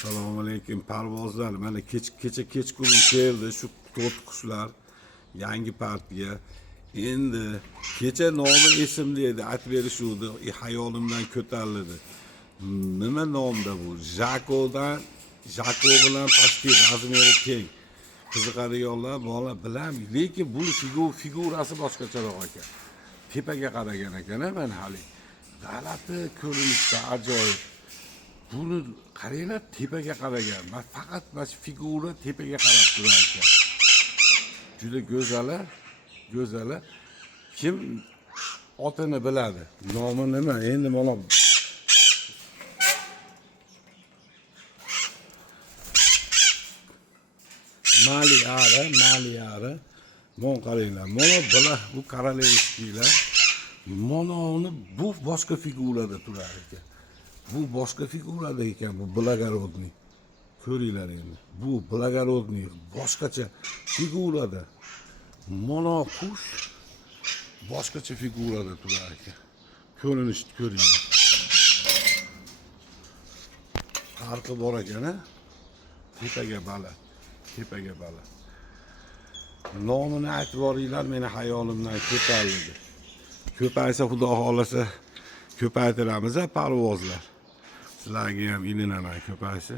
Assalomu alaykum parvozlar. Mana kecha kechqurun keldi shu to'rt qushlar yangi partiya. Endi kecha nomi esimda edi, aytib berishuvdi, hayolimdan ko'tarildi. Nima nomda bu? Jako bilan pastki razmeri teng. Qiziqadiganlar bola bilamiz, lekin bu figurasi boshqacharoq ekan. Tepaga qaragan ekan, mana hali. G'alati ko'rinishda ajoyib. Buni qaranglar, tepaga qaragan. Faqat mana figura tepaga qarab turar ekan. Juda go'zali. Kim otini biladi? Nomi nima? Endi mana Maliyari. Mon qaranglar. Mana bu korolevskiylar. Mana bu boshqa figurada turar ekan. Bu boshqa figurada ekan, bu Blagorodniy. Ko'ringlar endi. Bu Blagorodniy boshqacha figurada. Mana qush boshqacha figurada turar ekan. Ko'rinishni ko'ringlar. Farqi bor ekan-a? Tepaga baland. Nomini aytib yuboringlar, meni hayolimdan ko'tarildi. Ko'paysa xudo xolasa ko'paytiramiz parvozlar. Sizlarga ham ilinaman ko'paysa.